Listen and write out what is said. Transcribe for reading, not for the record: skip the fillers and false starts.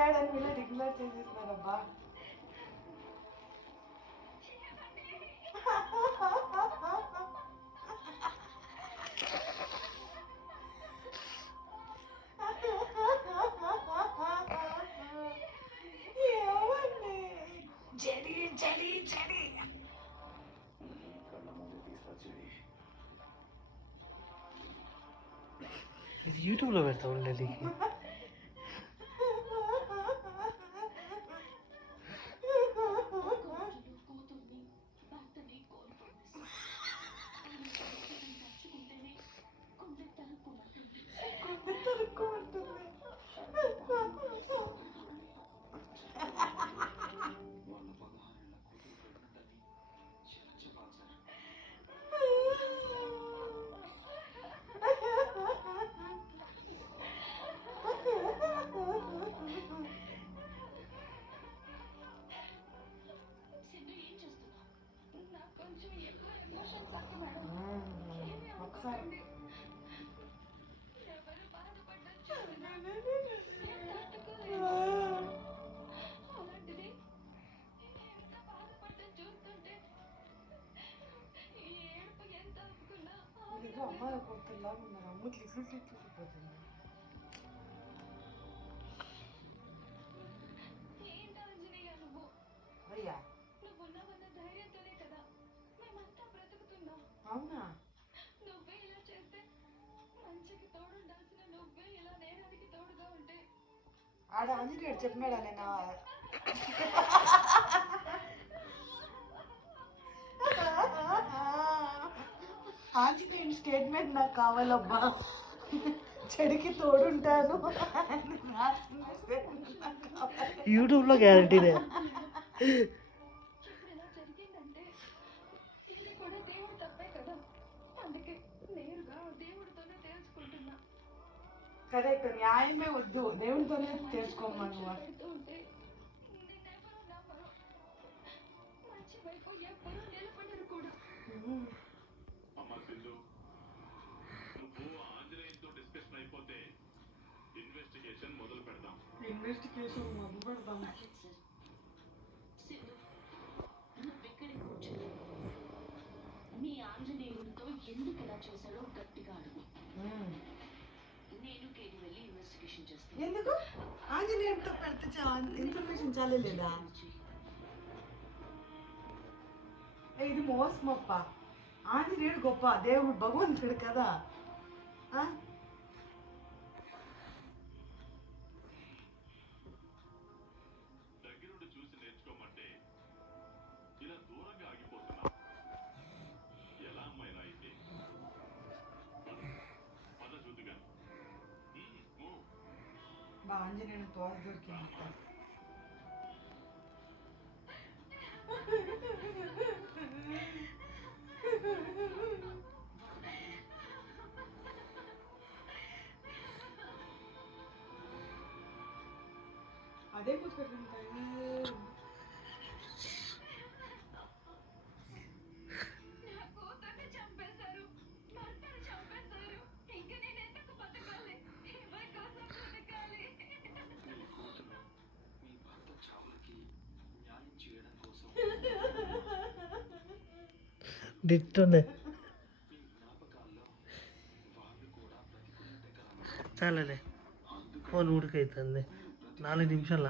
చనిపోయాడు అని వీళ్ళు డిక్లేర్ చేసేస్తున్నారబ్బా. చెడి చెడి చెడి యూట్యూబ్లో పెడతా ఉండండి. అమ్మాయి కొత్తలాగా ఉన్నారు. అమ్మ చూసిపోతుంది. అయ్యా అవునా? ఆడ ఆంజనేయుడు చెప్పినాడా నేను ఆంజనేయుని స్టేట్మెంట్ నాకు కావాలబ్బా. చెడికి తోడుంటాను. యూట్యూబ్లో గ్యారంటీనే. కరెక్ట్, న్యాయమే వద్దు, దేవునితోనే తెలుసుకోమను. ఇన్వెస్టిగేషన్ మొదలు పెడదాం. మీ ఆంజనేయుడితో ఎందుకు ఇలా చేశాడో గట్టిగా అడుగు. నేను కేడి వెళ్ళి ఇన్వెస్టిగేషన్ చేస్తాను. ఎందుకు ఆంజనేయుడితో పెడితే ఇన్ఫర్మేషన్ చాలే లేదా? ఇది మోసమప్ప. ఆంజనేయుడు గొప్ప దేవుడు, భగవంతుడు కదా. దగ్గరుండి చూసి నేర్చుకోమంటే ఇలా దూరంగా ఆగిపోతున్నా. ఎలా అమ్మాయిలా అయితే పద చూదుగా. బా ఆంజనేయుడు తోట దొరికింది. అదే కూర్చోబెట్టింటాయి. డిట్టోనే. చాలే ఫోన్ ఉడికైతుంది. 4 నిమిషాలు